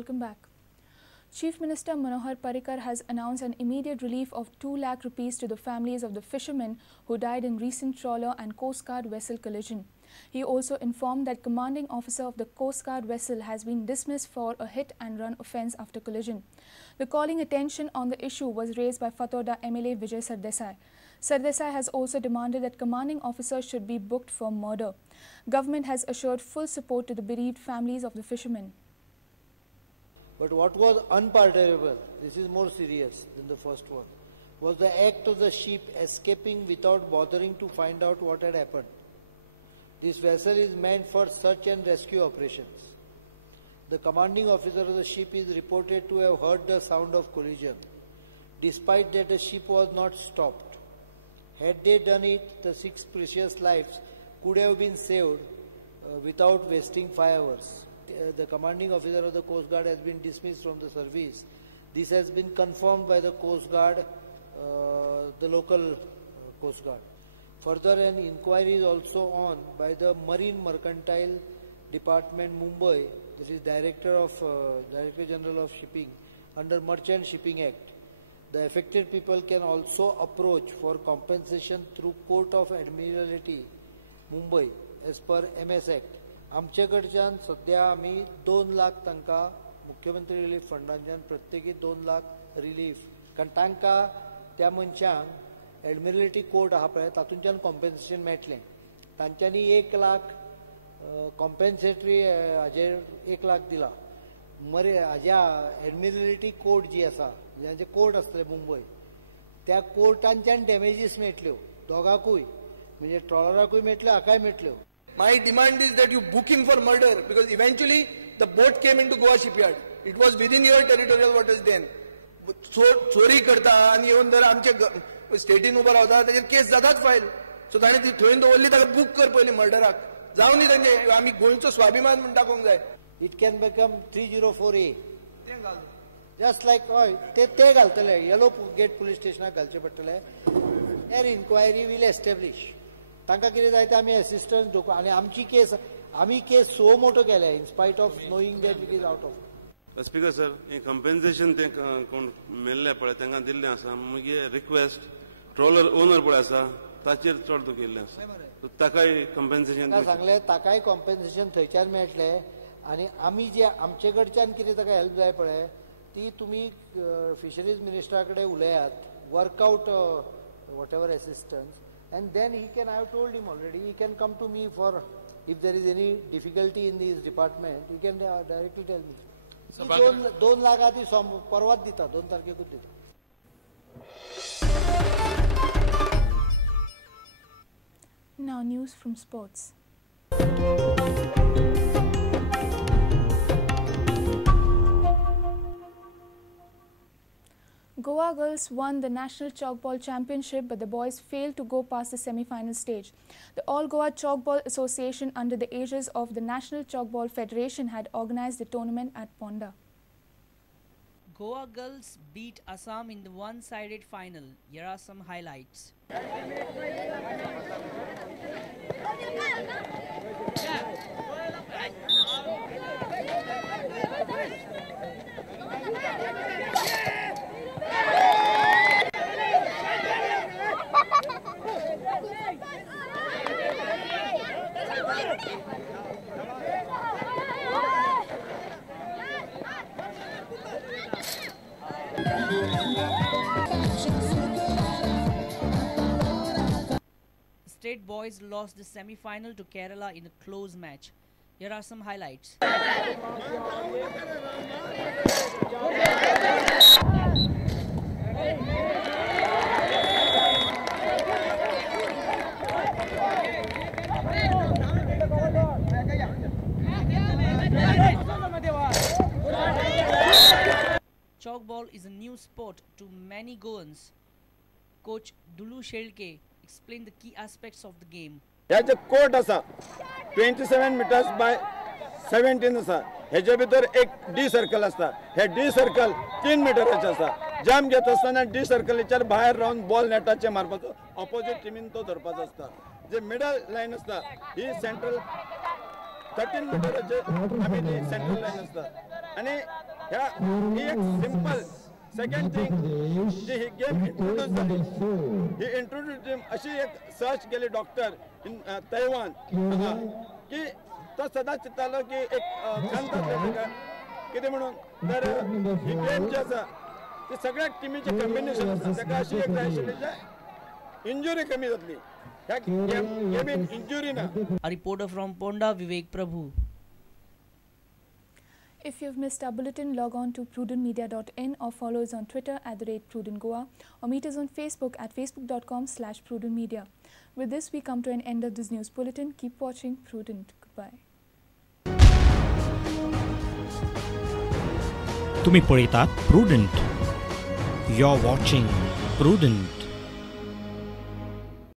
Welcome back. Chief Minister Manohar Parrikar has announced an immediate relief of 2 lakh rupees to the families of the fishermen who died in recent trawler and Coast Guard vessel collision. He also informed that commanding officer of the Coast Guard vessel has been dismissed for a hit-and-run offence after collision. The calling attention on the issue was raised by Fatauda MLA Vijay Sardesai. Sardesai has also demanded that commanding officers should be booked for murder. Government has assured full support to the bereaved families of the fishermen. But what was unpardonable, this is more serious than the first one, was the act of the ship escaping without bothering to find out what had happened. This vessel is meant for search and rescue operations. The commanding officer of the ship is reported to have heard the sound of collision, despite that the ship was not stopped. Had they done it, the 6 precious lives could have been saved without wasting 5 hours. The commanding officer of the Coast Guard has been dismissed from the service. This has been confirmed by the Coast Guard, the local Coast Guard. Further, an inquiry is also on by the Marine Mercantile Department, Mumbai, this is Director General of Shipping, under Merchant Shipping Act. The affected people can also approach for compensation through Court of Admiralty, Mumbai, as per MS Act. आमचे कडच्यान सध्या आमी 2 लाख तांकां मुख्यमंत्री relief फंडाच्यान प्रत्येकी 2 lakh relief कारण तांकां त्या मनशांक एडमिरल्टी कोर्ट आहा पळय तातूंच्यान कॉम्पेन्सेशन मेळटलें तांच्यांनी 1 लाख कॉम्पेन्सेटरी हाजेर 1 लाख दिला मरे हाज्या एडमिरल्टी कोर्ट जी आसा जे कोर्ट आसतले मुंबय त्या कोर्टांच्यान डॅमेजीस मेळटल्यो दोगांकूय म्हणजे ट्रॉलराकूय मेळटल्यो हाकाय मेळटल्यो. My demand is that you book him for murder because eventually the boat came into Goa shipyard. It was within your territorial waters then. चोरी करता आणि येवन जर आमचे स्टेटीन उभं रावता त्याचेर केस जातात फायल सो ताणें ती थंय दवरली ताका बूक कर पयलीं मर्डराक जावन न्ही तांचे आमी गोंयचो स्वाभिमान म्हण दाखोवंक जाय. It can become 304A just like हय ते घालतले येलो गेट पुलीस स्टेशनाक घालचे पडटले एर इन्क्वायरी वील एस्टॅब्लिश तांकां कितें जाय तें आमी एसिस्टन्स दिवं आनी आमची केस आमी केस सो मोठो केल्या in spite of knowing that it is out of. Speaker sir हें कंपेन्सेशन तें कोण मेल्ले पळय तांकां दिल्लें आसा मागीर रिक्वेस्ट ट्रॉलर ओनर पळय आसा ताचेर चड तो केल्लें आसा ताकाय कंपेन्सेशन सांगलें ताकाय कॉम्पेन्सेशन थंयच्यान मेळटलें आनी आमी जे आमचे कडच्यान कितें ताका हेल्प जाय पळय ती तुमी फिशरीज मिनिस्टरा कडेन उलयात work out whatever assistance. And then he can, I have told him already, he can come to me for, if there is any difficulty in this department, he can directly tell me. 2 lakh आधी परवात दिता 2 तारखेकूच दिता. Now news from sports. Goa girls won the National Tchoukball Championship, but the boys failed to go past the semi-final stage. The All Goa Tchoukball Association, under the aegis of the National Tchoukball Federation, had organized the tournament at Ponda. Goa girls beat Assam in the one-sided final. Here are some highlights. State boys lost the semi-final to Kerala in a close match. Here are some highlights. Tchoukball is a new sport to many Goans. Coach Dulu Shelke explained the key aspects of the game. ह्याचे court आसा 27 meters by 17 आसा हेजे भितर एक D circle आसता हे D circle 3 मिटराचे आसा जाम घेत आसतना डी सर्कलीचेर भायर रावन बॉल नेटाचे मारपाचो ऑपोजिट टीमीन तो धरपाचो आसता जे मिडल लाइन आसता ही सेंट्रल 13 मिटराचे आमी ती सेंट्रल लाइन आसता आनी ही एक सिंपल सेकंड थिंग जी ही गेम इंट्रोड्यूस झाली ही इंट्रोड्यूस अशी एक सर्च केली डॉक्टर इन तैवान की तो सदांच चिंततालो की एक खंत आसता कितें म्हणून तर ही गेम जी आसा ती सगळ्या टिमीचे कॉम्बिनेशन आसा ताका अशी एक जाय आशिल्ली जे इंजुरी कमी जातली ह्या गेमीन इंजुरी ना. A reporter from Ponda, Vivek Prabhu. If you've missed our bulletin, log on to prudentmedia.in or follow us on Twitter @PrudentGoa or meet us on Facebook at facebook.com/PrudentMedia. With this, we come to an end of this news bulletin. Keep watching Prudent. Goodbye. तुम्ही पळयतात Prudent. You're watching Prudent.